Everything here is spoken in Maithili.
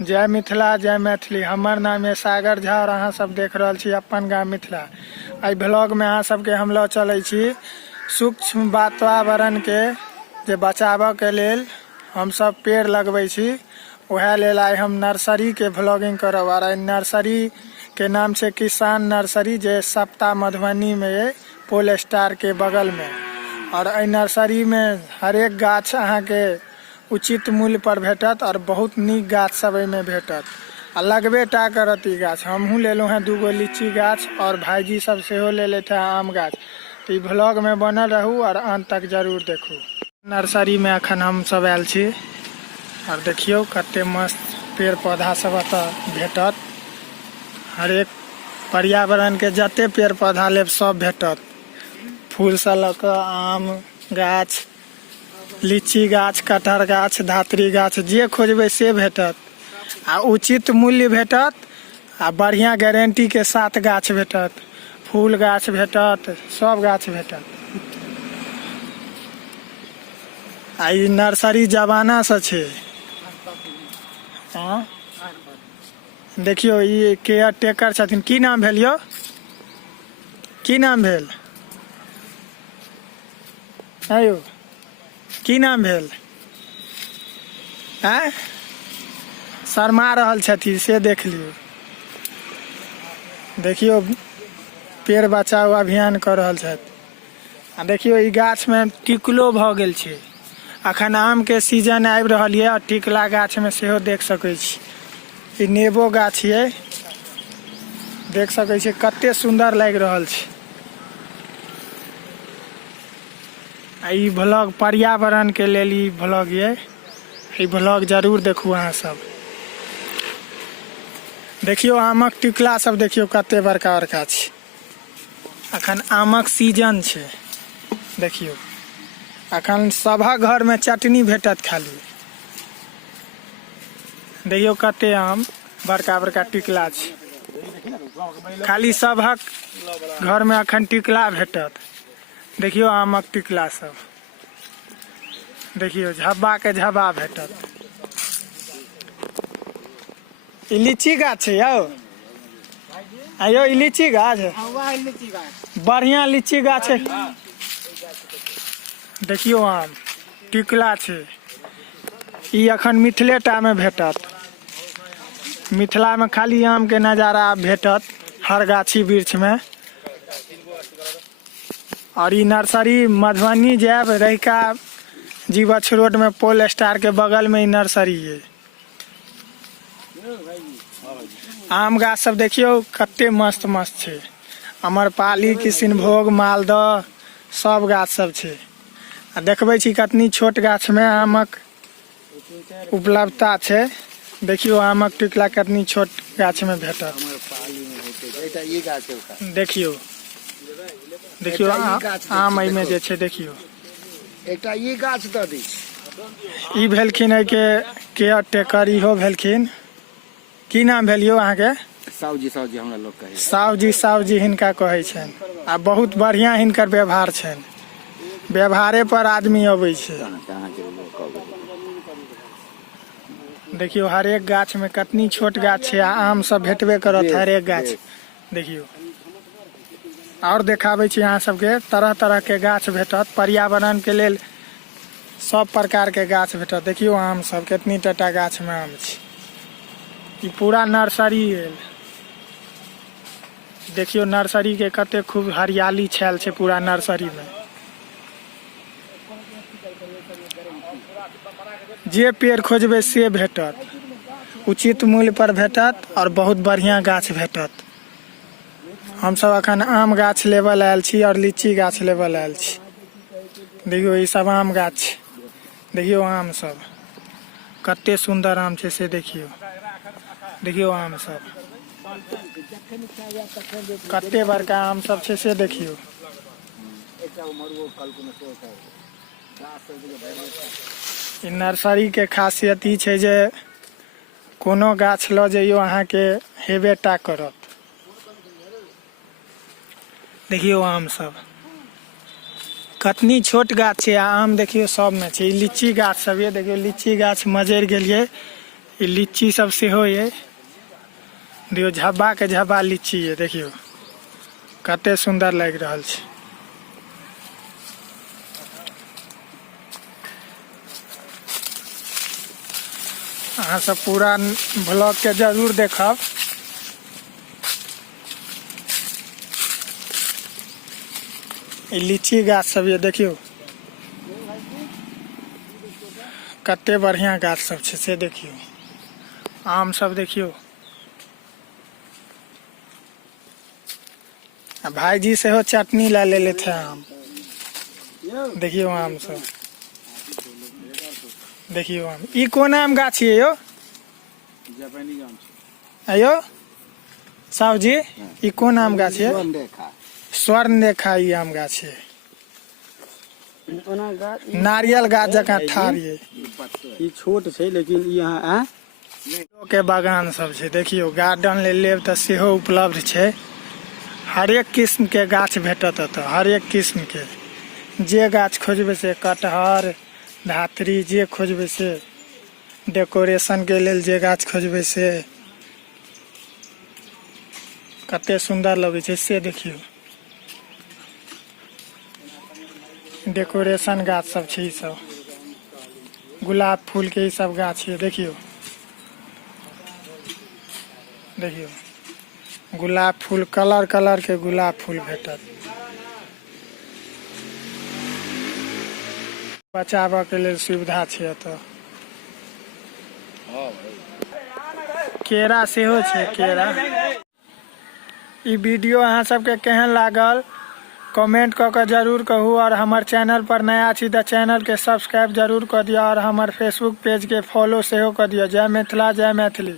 जय मिथिला जय मैथिली। हमर नाम है सागर झा और अहाँ सब देख रहल छी अपन गाँव मिथिला। आई ब्लॉग में अहाँ सबके हम लऽ चलै छी सूक्ष्म वातावरण के जे बचाव के लेल हम सब पेड़ लगबै छी। वह लेल आई हम नर्सरी के ब्लॉगिंग करब और नर्सरी के नाम से किसान नर्सरी जे सप्ताह मधुबनी में पोल स्टार के बगल में। और नर्सरी में हर एक गाछ अहाँ के उचित मूल्य पर भेटत और बहुत नीक गाछ सब में भेटत। आ लगबे टा करत ई गाछ। हमहूँ लेलहुँ हैं 2 लीची गाछ और भाईजी सब सेहो ले लेते हैं आम गाछ। तो ई ब्लॉग में बनल रहू और अंत तक जरूर देखू। नर्सरी में अखन हम सब आयल छी और देखियो कते मस्त पेड़ पौधा सब अतः भेटत। हर एक पर्यावरण के जते पेड़ पौधा लेब सब भेटत। फूल से लऽ आम गाछ, लीची गाछ, कटहर गाछ, धातरी गाछ जे खोजबै से भेटत। आ उचित मूल्य भेटत आ बढ़िया गारंटी के साथ गाछ भेटत। फूल गाछ भेटत, सब गाछ भेटत। आ ई नर्सरी जमाना से छै। देखियो ई केयर टेकर छथिन। की नाम भेल यौ? की नाम भेल? आयौ की नाम भेल? आँय शर्मा रहल छथिन से देख लियौ। देखियो पेड़ बचाओ अभियान कर रहल छथि। आ देखियो ई गाछ में टिकलो भऽ गेल छै। अखन आम के सीजन आबि रहल ये और टिकला गाछ में सेहो देख सकै छी। ई नेबो गाछ ये, देख सकै छी कते सुंदर लागि रहल छै। आ ई ब्लॉग पर्यावरण के लेल ई ब्लॉग ये। ई ब्लॉग जरूर देखू अहाँ सब। देखियो आमक टिकला सब देखियो कते बड़का बड़का छै। अखन आमक सीजन छै। देखियो अखन सभक घर में चटनी भेटत खाली। देखियो कते आम बड़का बड़का टिकला छै। खाली सभक घर में अखन टिकला भेटत। देखियो आमक टिकला सब। देखियो झब्बा के झब्बा भेटत। ई लीची गाछ छै यौ? आयो ई लीची गाछ बढ़िया लीची गाछ है। देखियो आम टिकला छै। ई अखन मिथिले टा में भेटत। मिथिला में खाली आम के नजारा भेटत हर गाछी वृक्ष में। और ई नर्सरी मधुबनी जाब रहिका जीवछ रोड में पोल स्टार के बगल में ई नर्सरी है। आम गाछ सब देखियो कते मस्त मस्त छै। अमरपाली, किशनभोग, मालदह सब गाछ सब छै। आ देखबै छी कतनी छोट गाछ में आमक उपलब्धता छै। देखियो आमक टिकला कतनी छोट गाछ में भेटत। देखियो देखियो आम एहि में जे छै देखियो। एकटा ई गाछ दऽ दै छी। ई भेलखिन है के केयर टेकर। इहो भेलखिन। की नाम भेल यौ अहाँ के? सावजी हमरा लोग कहै। सावजी हिनका कहै छनि। आ बहुत बढ़िया हिनकर व्यवहार छनि। व्यवहारे पर आदमी अबै छै। देखियो हर एक गाछ में कतनी छोट गाछ छै। आम सब भेटबे करत हर एक गाछ। देखियो और देखाबै छी अहाँ सबके तरह तरह के गाछ भेटत। पर्यावरण के लेल सब प्रकार के गाछ भेटत। देखियो आम सब कितनी टटा गाछ में आम छै। ई पूरा नर्सरी है। देखियो नर्सरी के कते खूब हरियाली छायल छै पूरा नर्सरी में। जे पेड़ खोजबै से भेटत। उचित मूल्य पर भेटत और बहुत बढ़िया गाछ भेटत। हम सब अखन आम गाछ लेवल आयल छी और लीची गाछ लेवल आयल छी। देखियो ई सब आम गाछ। देखियो आम सब कते सुंदर आम छै से देखियो। देखियो आम सब कते बड़का आम सब छै से देखियो। ई नर्सरी के खासियत ई छै जे कोनो गाछ लऽ जइयो अहाँ के हेबे टा करत। देखियो आम सब कतनी छोट गाछ छै। आम देखियो सब में छै। लीची गाछ सब ये देखियो लीची गाछ मजर गेलिए। ये लीची सब से हो ये देखियो झब्बा के झब्बा लीची है देखियो कते सुंदर लग रहा है। अहाँ सब पूरा ब्लॉग के जरूर देखब। ये लीची गाछ सब ये देखियो कते बढ़िया गाछ सब छै से देखियो। आम सब देखियो। आ भाईजी से हो चटनी ला ले थे आम देखियो। आम सब देखियो आम ई कोन आम गाछ ये यो जापानी आम अयो साहब जी ई कोन आम गाछ ये स्वर्ण रेखा ई आम गाछ ये नारियल गाछ जकाँ ठाढ़ ये ई छोट छै लेकिन ई यहाँ के बागान सब छै देखियो। गार्डन ले लेब तऽ सेहो उपलब्ध छै। हरेक किस्म के गाछ भेटत एतऽ हरेक किस्म के जे गाछ खोजबै से कटहर धातरी जे खोजबै से डेकोरेशन के लेल जे गाछ खोजबै से कते सुंदर लगै छै से देखियो। डेकोरेशन गाछ सब छै ई सब गुलाब फूल के ई सब गाछ ये देखियो। देखियो गुलाब फूल कलर कलर के गुलाब फूल भेटत। बचाबऽ के लेल सुविधा छै एतऽ। केरा सेहो छै केरा। ई वीडियो अहाँ सबके केहन लागल कमेंट कऽ के जरूर कहू। और हमर चैनल पर नया छी तऽ चैनल के सब्सक्राइब जरूर कऽ दिअ और हमर फेसबुक पेज के फॉलो सेहो कऽ दिअ। जय मिथिला जय मैथिली।